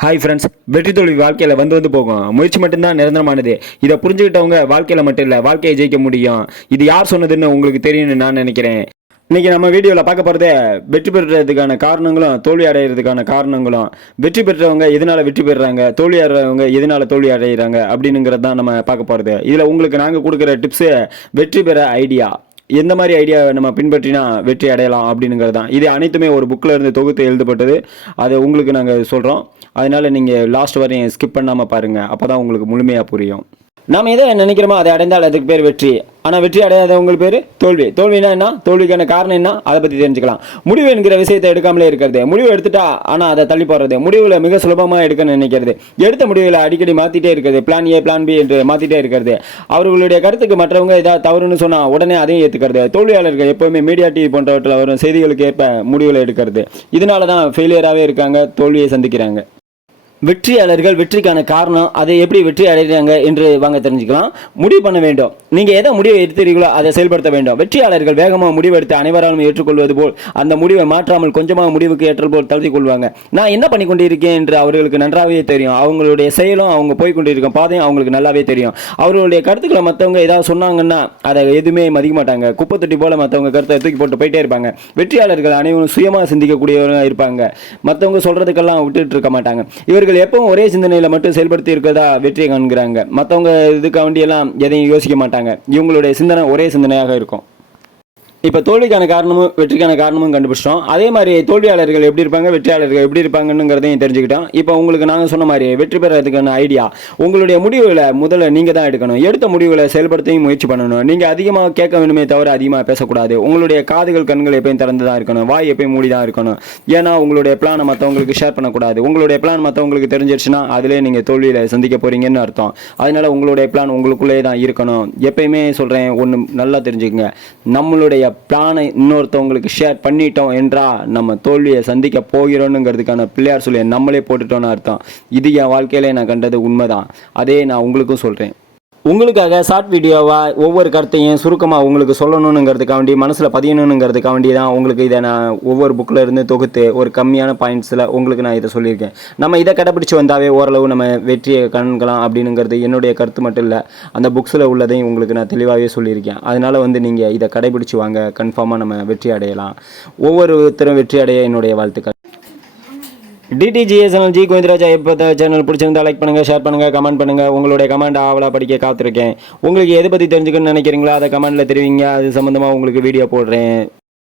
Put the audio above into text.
Hi friends, வெற்றி தோல்வி வாழ்க்கையில் வந்து போகும். முயற்சி மட்டும்தான் நிரந்தரமானது. இதை புரிஞ்சுக்கிட்டவங்க வாழ்க்கையில் மட்டும் இல்லை, வாழ்க்கையை ஜெயிக்க முடியும். இது யார் சொன்னதுன்னு உங்களுக்கு தெரியும்னு நான் நினைக்கிறேன். இன்றைக்கி நம்ம வீடியோவில் பார்க்க போகிறதே வெற்றி பெறுறதுக்கான காரணங்களும் தோல்வி அடைகிறதுக்கான காரணங்களும், வெற்றி பெற்றவங்க எதனால் வெற்றி பெறுறாங்க, தோல்வி அடைகிறவங்க எதனால் தோல்வி அடைகிறாங்க அப்படிங்கிறது தான் நம்ம பார்க்க போகிறது. இதில் உங்களுக்கு நாங்கள் கொடுக்குற டிப்ஸு வெற்றி பெற ஐடியா, எந்த மாதிரி ஐடியா நம்ம பின்பற்றினா வெற்றி அடையலாம் அப்படிங்கிறது தான். இது அனைத்துமே ஒரு புக்கில் இருந்து தொகுத்து எழுதப்பட்டது. அதை உங்களுக்கு நாங்கள் சொல்கிறோம். அதனால் நீங்கள் லாஸ்ட் வரையும் ஸ்கிப் பண்ணாமல் பாருங்கள். அப்போ தான் உங்களுக்கு முழுமையாக புரியும். நாம் எதை நினைக்கிறோமோ அதை அடைந்தால் அதுக்கு பேர் வெற்றி. ஆனால் வெற்றி அடையாதவங்களுக்கு பேர் தோல்வி. தோல்வினா என்ன, தோல்விக்கான காரணம் என்ன, அதை பற்றி தெரிஞ்சுக்கலாம். முடிவு என்கிற விஷயத்தை எடுக்காமலே இருக்கிறது, முடிவு எடுத்துட்டா ஆனால் அதை தள்ளி போடுறது, முடிவுகளை மிக சுலபமாக எடுக்கணும்னு நினைக்கிறது, எடுத்த முடிவுகளை அடிக்கடி மாற்றிட்டே இருக்கிறது, பிளான் ஏ பிளான் பி என்று மாற்றிட்டே இருக்கிறது, அவர்களுடைய கருத்துக்கு மற்றவங்க ஏதாவது தவறுன்னு சொன்னால் உடனே அதையும் ஏற்றுக்கிறது. தோல்வியாளர்கள் எப்போவுமே மீடியா டிவி போன்றவற்றில் வரும் செய்திகளுக்கு ஏற்ப முடிவுகளை எடுக்கிறது. இதனால தான் ஃபெயிலியராகவே இருக்காங்க, தோல்வியை சந்திக்கிறாங்க. வெற்றியாளர்கள் வெற்றிக்கான காரணம், அதை எப்படி வெற்றி அடைகிறாங்க என்று வாங்க தெரிஞ்சுக்கலாம். முடிவு பண்ண வேண்டும். நீங்கள் எதை முடிவை எடுத்துறீங்களோ அதை செயல்படுத்த வேண்டும். வெற்றியாளர்கள் வேகமாக முடிவெடுத்து அனைவராலும் ஏற்றுக்கொள்வது போல் அந்த முடிவை மாற்றாமல் கொஞ்சமாக முடிவுக்கு ஏற்ற போல் தழுத்தி கொள்வாங்க. நான் என்ன பண்ணி கொண்டிருக்கேன் என்று அவர்களுக்கு நன்றாகவே தெரியும். அவங்களுடைய செயலும் அவங்க போய் கொண்டிருக்கும் பாதையும் அவங்களுக்கு நல்லாவே தெரியும். அவர்களுடைய கருத்துக்களை மற்றவங்க ஏதாவது சொன்னாங்கன்னா அதை எதுவுமே மதிக்க மாட்டாங்க. குப்பை தொட்டி போல மற்றவங்க கருத்தை தூக்கி போட்டு போயிட்டே இருப்பாங்க. வெற்றியாளர்கள் அனைவரும் சுயமாக சிந்திக்கக்கூடியவர்களாக இருப்பாங்க. மற்றவங்க சொல்றதுக்கெல்லாம் விட்டுட்டு இருக்க மாட்டாங்க. இவர்கள் எப்பவும் ஒரே சிந்தனையில் மட்டும் செயல்படுத்தி இருக்கிறதா வெற்றியை காண்கிறாங்க. மற்றவங்க இதுக்கு வேண்டியெல்லாம் எதையும் யோசிக்க மாட்டாங்க. இவங்களுடைய சிந்தனை ஒரே சிந்தனையாக இருக்கும். இப்போ தோல்விக்கான காரணமும் வெற்றிக்கான காரணமும் கண்டுபிடிச்சிட்டோம். அதே மாதிரி தோல்வியாளர்கள் எப்படி இருப்பாங்க, வெற்றியாளர்கள் எப்படி இருப்பாங்கங்கிறதையும் தெரிஞ்சுக்கிட்டோம். இப்போ உங்களுக்கு நாங்கள் சொன்ன மாதிரி வெற்றி பெறதுக்கான ஐடியா, உங்களுடைய முடிவுகளை முதல்ல நீங்கள் தான் எடுக்கணும். எடுத்த முடிவுகளை செயல்படுத்தையும் முயற்சி பண்ணணும். நீங்கள் அதிகமாக கேட்க வேணுமே தவிர அதிகமாக பேசக்கூடாது. உங்களுடைய காதுகள் கண்கள் எப்பயும் திறந்து தான் இருக்கணும், வாய் எப்பயும் மூடி தான் இருக்கணும். ஏன்னா உங்களுடைய பிளானை மற்றவங்களுக்கு ஷேர் பண்ணக்கூடாது. உங்களுடைய பிளான் மற்றவங்களுக்கு தெரிஞ்சிருச்சுன்னா அதிலே நீங்கள் தோல்வியில் சந்திக்க போகிறீங்கன்னு அர்த்தம். அதனால் உங்களுடைய பிளான் உங்களுக்குள்ளே தான் இருக்கணும். எப்பயுமே சொல்கிறேன், ஒன்று நல்லா தெரிஞ்சுக்கங்க, நம்மளுடைய பிளானை இன்னொருத்தவங்களுக்கு ஷேர் பண்ணிட்டோம் என்றால் நம்ம தோல்வியை சந்திக்க போகிறோம்ங்கிறதுக்கான பிள்ளையார் சொல்லி நம்மளே போட்டுட்டோன்னு அர்த்தம். இது என் வாழ்க்கையில நான் கண்டது உண்மைதான். அதே நான் உங்களுக்கும் சொல்கிறேன். உங்களுக்காக ஷார்ட் வீடியோவாக ஒவ்வொரு கருத்தையும் சுருக்கமாக உங்களுக்கு சொல்லணுங்கிறதுக்காண்டி, மனசில் பதியணுங்கிறதுக்காண்டி தான் உங்களுக்கு இதை நான் ஒவ்வொரு புக்கில் இருந்து தொகுத்து ஒரு கம்மியான பாயிண்ட்ஸில் உங்களுக்கு நான் இதை சொல்லியிருக்கேன். நம்ம இதை கடைப்பிடிச்சி வந்தாவே ஓரளவு நம்ம வெற்றியை காண்கலாம் அப்படிங்கிறது என்னுடைய கருத்து மட்டும் இல்லை, அந்த புக்ஸில் உள்ளதையும் உங்களுக்கு நான் தெளிவாகவே சொல்லியிருக்கேன். அதனால் நீங்கள் இதை கடைப்பிடிச்சி வாங்க, கன்ஃபார்மாக நம்ம வெற்றி அடையலாம். ஒவ்வொருத்தரும் வெற்றி அடைய என்னுடைய வாழ்த்துக்கள். டிடிஜிஎஸ்என்எல் ஜி கோவிந்தராஜா எப்போ சேனல் பிடிச்சிருந்தா லைக் பண்ணுங்கள், ஷேர் பண்ணுங்கள், கமெண்ட் பண்ணுங்கள். உங்களுடைய கமெண்ட் ஆவலாக படிக்க காத்திருக்கேன். உங்களுக்கு எதை பற்றி தெரிஞ்சுக்கணும்னு நினைக்கிறீங்களோ அதை கமெண்ட்டில் தெரிவிங்க. அது சம்மந்தமாக உங்களுக்கு வீடியோ போடுறேன்.